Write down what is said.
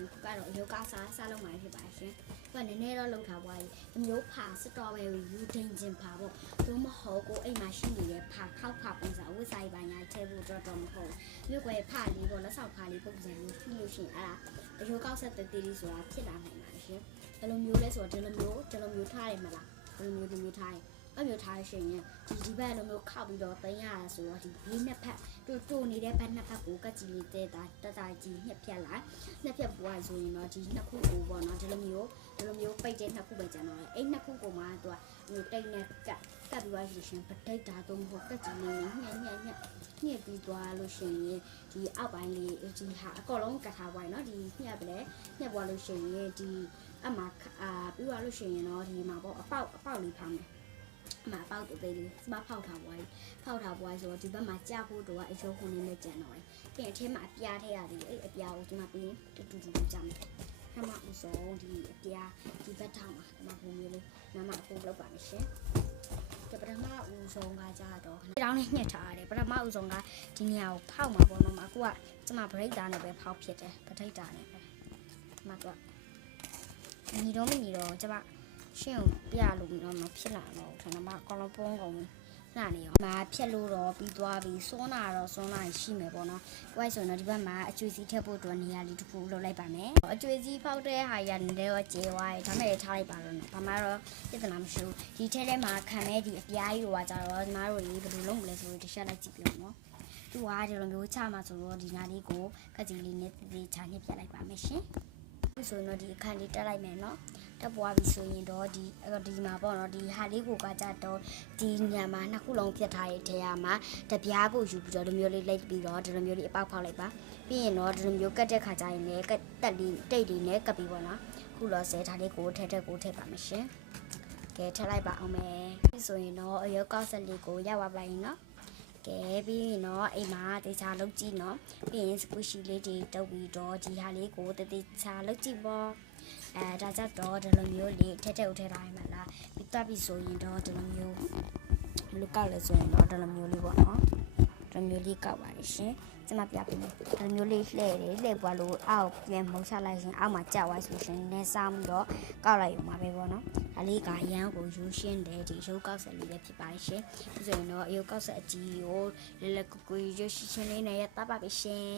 ရှင်ခုကတော့အယုတ်ကစားစားလုံးမှာဖြစ်ပါရှင်ခုကနည်းနည်းတော့လောက်ထားပွားကြီးအမျိုးဖာစတော်ဘယ်ရီယူဒိန်ဂျင်ဖာပေါ့သူမဟုတ်ကိုအိမ်မှာရှိနေတဲ့ဖာခောက်ဖာပုံစံဝစ်ဆိုင်ပိုင်းညာချဲဖို့တော့တော့မဟုတ်မြို့ကွယ်ဖာလေးပေါ့လက်ဆောင်ဖာလေးပုံစံမျိုးဖြစ်လို့ရှင်အဲ့ဒါအယုတ်ကောက်ဆက်တသေးလေးဆိုတာဖြစ်လာနိုင်ပါရှင်ဘယ်လိုမျိုးလဲဆိုတော့ဒီလိုမျိုးဒီလိုမျိုးထားတယ်မလားဘယ်လိုမျိုးဒီမျိုးထားတယ် အဲ့မျိုးထားရှင်ရင်ဒီဒီဘက်လိုမျိုးခောက်ပြီးတော့တင်ရတာဆိုတော့ဒီဘေးနှစ်ဖက်တူတူနေတဲ့ဘက်နှစ်ဖက်ကိုကကြည်လေးတဲတာတတကြီးညှက်ဖြတ်လိုက်ညှက်ဖြတ်ပွားဆိုရင်တော့ဒီနှစ်ခုကိုပေါ့နော်ဒီလိုမျိုးဒီလိုမျိုးပိတ်တဲ့နှစ်ခုပဲကျန်တော့တယ်အဲ့နှစ်ခုကိုမှသူကမျိုးတိတ်နဲ့ကတ်ကတ်ပြီးသွားရှင်ပတိတ်တာတော့မဟုတ်ကကြည်လေးညှက်ညှက်ညှက်ညှက်ပြီးသွားလို့ရှိရင်ဒီအောက်ပိုင်းလေးဒီဟာအကောလုံးကတ်ထားပွားနော်ဒီညှက်ပလဲညှက်ပွားလို့ရှိရင်ဒီအမှအာပြီးသွားလို့ရှိရင်တော့ဒီမှာပေါ့အပေါက်အပေါက်လေးဖောင်းတယ် အမှအပေါက်တူသေးလေးစမဖောက်ထားပွားဖောက်ထားပွားဆိုတော့ဒီဘက်မှာကြာဖို့တော့အရုပ်ခုနေနဲ့ကျန်တော့တယ်ပြင်အထဲမှာအပြားထည့်ရတယ်အဲ့အပြားကိုဒီမှာပြီးတူတူတူကြမယ်ခမဥဆုံးဒီအပြားဒီဘက်ထောင်မှာဒီမှာပုံမျိုးလေးနမအဖို့လောက်ပါမယ်ရှင်ဒီပထမဥဆုံးကကြတော့ဒီတောင်းလေးညှက်ထားရတယ်ပထမဥဆုံးကဒီနေရာကိုဖောက်မှာပေါ့နော်အခုကကျမ break တာနဲ့ပဲဖောက်ဖြစ်တယ်ပထိတ်တာနဲ့ပဲဒီမှာကညီတော့မညီတော့ကျမရှင်းကိုပြလို့တော့မဖြစ်လာ တော့ဘူးထင်တယ်မအကောင်လုံးပုံးကုန်ပြီနာနေရောမာဖြက်လို့တော့ပြီးသွားပြီစွန်းနာတော့စွန်းနာရှိမယ်ပေါ့နော်။ကိုယ်ဆိုရင်တော့ဒီဘက်မှာအကျွေးစီးထည့်ဖို့အတွက်နေရာလေးတစ်ခုလုပ်လိုက်ပါမယ်။အကျွေးစီးဖောက်တဲ့ဟာရနေတော့ကျေသွားတယ်။ဒါမဲ့ထားလိုက်ပါတော့နော်။ဘာမှတော့ပြဿနာမရှိဘူး။ဒီထဲထဲမှာခံမဲ့ဒီအပြားကြီးတွေကကြတော့ညီမတို့ကြီးဘယ်လိုလုပ်မလဲဆိုတော့တစ်ချက်လိုက်ကြည့်ပြလို့နော်။သူကဒီလိုမျိုးချမှာဆိုတော့ဒီနာလေးကိုကကြည်လေးနဲ့တည်ချာညှစ်ပြလိုက်ပါမယ်ရှင်။ ဒီဆိုရင်တော့ဒီအခန်းလေးတက်လိုက်မယ်နော်။တက်ပွားပြီဆိုရင်တော့ဒီဒီမှာပေါ့နော်ဒီဟာလေးကိုကကြတော့ဒီညမှာနှစ်ခုလုံးပြတ်ထားတဲ့ထဲမှာတပြားဖို့ယူပြီးတော့ဒီမျိုးလေးလိုက်ပြီးတော့ဒီလိုမျိုးလေးအပေါက်ဖောက်လိုက်ပါပြီးရင်တော့ဒီလိုမျိုးကတ်တဲ့ခါကျရင်လည်းကတ်တက်လေးတိတ်လေးနဲ့ကပ်ပြီးပေါ့နော်ခုတော့ဆဲထားလေးကိုထဲထဲကိုထည့်ပါမရှင်ကဲထည့်လိုက်ပါအောင်မယ်ပြီးဆိုရင်တော့အရောကောက်ဆက်လေးကိုရပါပါရင်နော် ကဲပြီးရင်တော့အိမ်မှာတေချာလုပ်ကြည့်နော်ပြီးရင်စကွရှီလေးတွေတုပ်ပြီးတော့ဒီဟာလေးကိုတေတေချာလုပ်ကြည့်ပေါ့အဲဒါကြတော့ဒီလိုမျိုးလေးထက်ထက်ဦးထည့်ထားရမှာလားပြီးတော့ပြီးဆိုရင်တော့ဒီလိုမျိုးဘလူကောက်လဲဆိုရင်တော့ဒီလိုမျိုးလေးပေါ့နော်ဒီ လိုမျိုးလေးကောက်ပါတယ်ရှင်ကျမပြပေးမယ်ဒီလိုမျိုးလေးလှည့်တယ်လှည့်ပွားလို့အောက်ပြန်မုံချလိုက်ရင်အောက်မှာကျသွားဆိုရှင်နည်းစားမှုတော့ကောက်လိုက်ရုံပါပဲပေါ့နော်ဒါလေးကရန်ကိုယူရှင်းတယ်ဒီရုပ်ကောက်ဆက်လေးပဲဖြစ်ပါတယ်ရှင်ဆိုရင်တော့အရုပ်ကောက်ဆက်အကြီးကိုလဲလဲကူကူရွှေရှင်းရှင်းလေးနဲ့ရတတ်ပါပြီရှင်